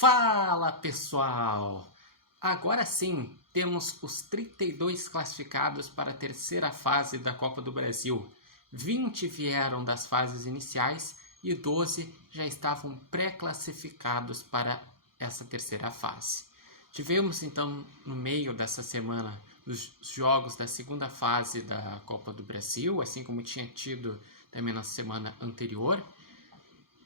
Fala pessoal! Agora sim, temos os 32 classificados para a terceira fase da Copa do Brasil. 20 vieram das fases iniciais e 12 já estavam pré-classificados para essa terceira fase. Tivemos então no meio dessa semana os jogos da segunda fase da Copa do Brasil, assim como tinha tido também na semana anterior.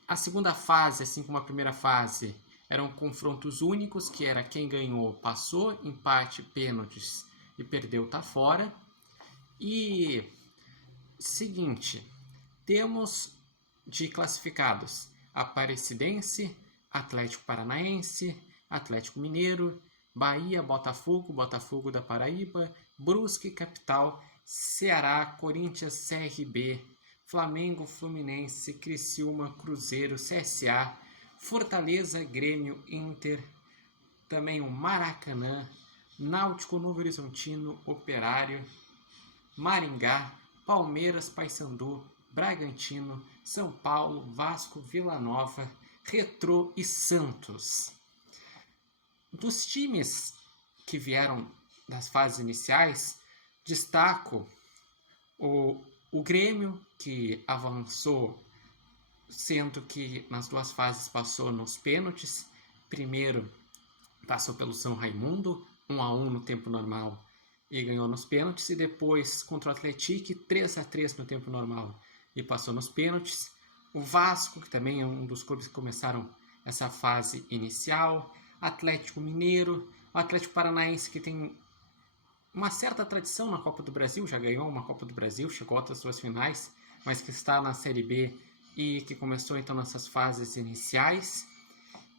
A segunda fase, assim como a primeira fase, eram confrontos únicos, que era quem ganhou passou, empate, pênaltis e perdeu tá fora. E seguinte, temos de classificados Aparecidense, Atlético Paranaense, Atlético Mineiro, Bahia, Botafogo, Botafogo da Paraíba, Brusque, Capital, Ceará, Corinthians, CRB, Flamengo, Fluminense, Criciúma, Cruzeiro, CSA, Fortaleza, Grêmio, Inter, também o Maracanã, Náutico, Novo Horizontino, Operário, Maringá, Palmeiras, Paysandu, Bragantino, São Paulo, Vasco, Vila Nova, Retrô e Santos. Dos times que vieram das fases iniciais, destaco o Grêmio, que avançou, sendo que nas duas fases passou nos pênaltis. Primeiro passou pelo São Raimundo, 1-1 no tempo normal e ganhou nos pênaltis, e depois contra o Atlético 3-3 no tempo normal e passou nos pênaltis. O Vasco, que também é um dos clubes que começaram essa fase inicial, Atlético Mineiro, o Atlético Paranaense, que tem uma certa tradição na Copa do Brasil, já ganhou uma Copa do Brasil, chegou a outras duas finais, mas que está na Série B e que começou então nessas fases iniciais.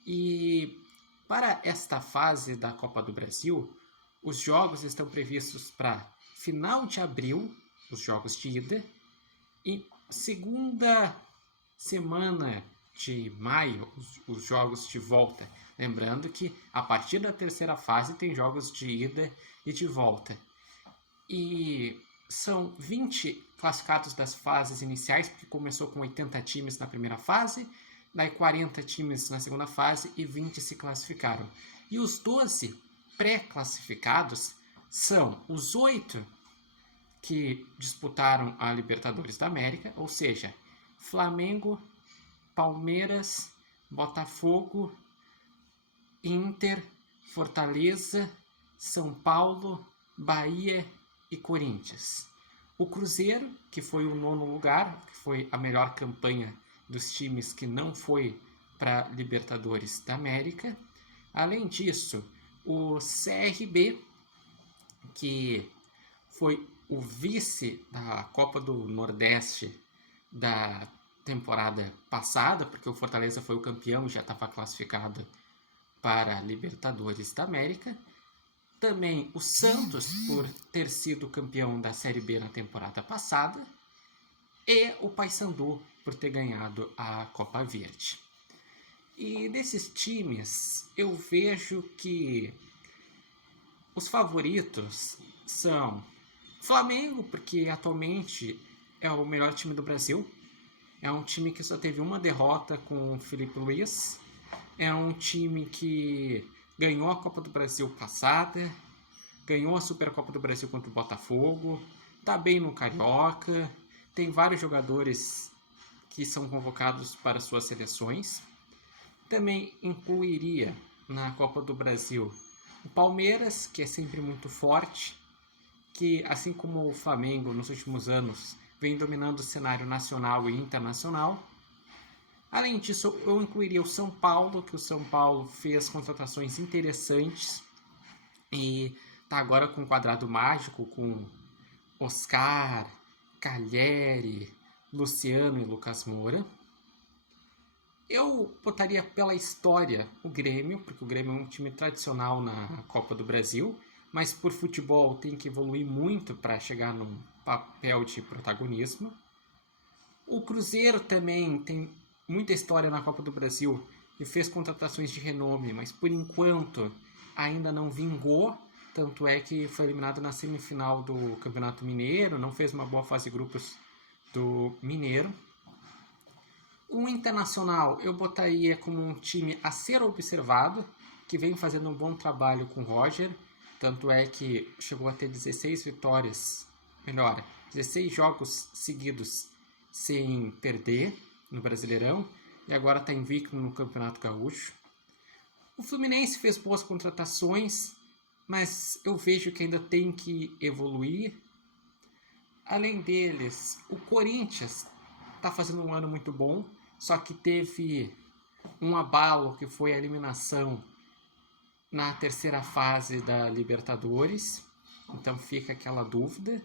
E para esta fase da Copa do Brasil, os jogos estão previstos para final de abril, os jogos de ida, e segunda semana de maio, os jogos de volta. Lembrando que a partir da terceira fase tem jogos de ida e de volta. E são 20 classificados das fases iniciais, porque começou com 80 times na primeira fase, daí 40 times na segunda fase e 20 se classificaram. E os 12 pré-classificados são os 8 que disputaram a Libertadores da América, ou seja, Flamengo, Palmeiras, Botafogo, Inter, Fortaleza, São Paulo, Bahia e Corinthians. O Cruzeiro, que foi o 9º lugar, que foi a melhor campanha dos times que não foi para Libertadores da América. Além disso, o CRB, que foi o vice da Copa do Nordeste da temporada passada, porque o Fortaleza foi o campeão e já estava classificado para Libertadores da América. Também o Santos, por ter sido campeão da Série B na temporada passada, e o Paysandu, por ter ganhado a Copa Verde. E desses times, eu vejo que os favoritos são Flamengo, porque atualmente é o melhor time do Brasil. É um time que só teve uma derrota com o Felipe Luiz. É um time que ganhou a Copa do Brasil passada, ganhou a Supercopa do Brasil contra o Botafogo, está bem no Carioca, tem vários jogadores que são convocados para suas seleções. Também incluiria na Copa do Brasil o Palmeiras, que é sempre muito forte, que assim como o Flamengo nos últimos anos vem dominando o cenário nacional e internacional. Além disso, eu incluiria o São Paulo, que o São Paulo fez contratações interessantes e está agora com um quadrado mágico com Oscar, Calheri, Luciano e Lucas Moura. Eu botaria pela história o Grêmio, porque o Grêmio é um time tradicional na Copa do Brasil, mas por futebol tem que evoluir muito para chegar num papel de protagonismo. O Cruzeiro também tem muita história na Copa do Brasil e fez contratações de renome, mas por enquanto ainda não vingou, tanto é que foi eliminado na semifinal do Campeonato Mineiro, não fez uma boa fase de grupos do Mineiro. O Internacional eu botaria como um time a ser observado, que vem fazendo um bom trabalho com o Roger, tanto é que chegou a ter 16 vitórias, 16 jogos seguidos sem perder no Brasileirão, e agora está invicto no Campeonato Gaúcho. O Fluminense fez boas contratações, mas eu vejo que ainda tem que evoluir. Além deles, o Corinthians está fazendo um ano muito bom, só que teve um abalo que foi a eliminação na terceira fase da Libertadores, então fica aquela dúvida.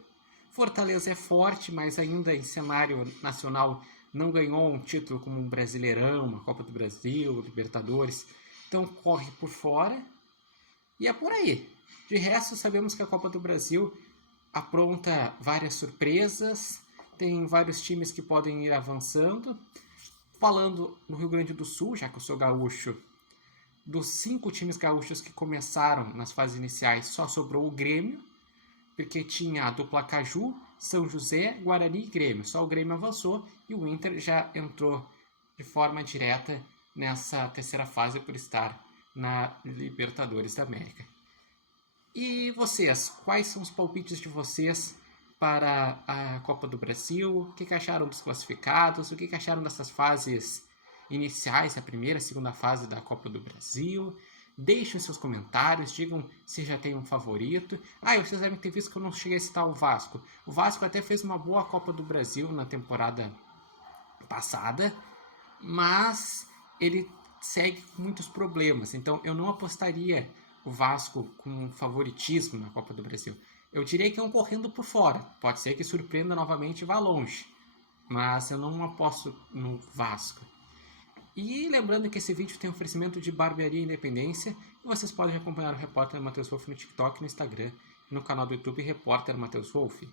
Fortaleza é forte, mas ainda em cenário nacional não ganhou um título como um Brasileirão, uma Copa do Brasil, Libertadores, então corre por fora. E é por aí. De resto, sabemos que a Copa do Brasil apronta várias surpresas, tem vários times que podem ir avançando. Falando no Rio Grande do Sul, já que eu sou gaúcho, dos 5 times gaúchos que começaram nas fases iniciais, só sobrou o Grêmio, porque tinha a dupla Caju, São José, Guarani e Grêmio. Só o Grêmio avançou e o Inter já entrou de forma direta nessa terceira fase por estar na Libertadores da América. E vocês, quais são os palpites de vocês para a Copa do Brasil? O que acharam dos classificados? O que acharam dessas fases iniciais, a primeira e a segunda fase da Copa do Brasil? Deixem seus comentários, digam se já tem um favorito. E vocês devem ter visto que eu não cheguei a citar o Vasco. O Vasco até fez uma boa Copa do Brasil na temporada passada, mas ele segue com muitos problemas. Então eu não apostaria o Vasco com favoritismo na Copa do Brasil. Eu diria que é um correndo por fora. Pode ser que surpreenda novamente e vá longe. Mas eu não aposto no Vasco. E lembrando que esse vídeo tem oferecimento de Barbearia Independência. E vocês podem acompanhar o Repórter Matheus Wolff no TikTok, no Instagram e no canal do YouTube Repórter Matheus Wolff.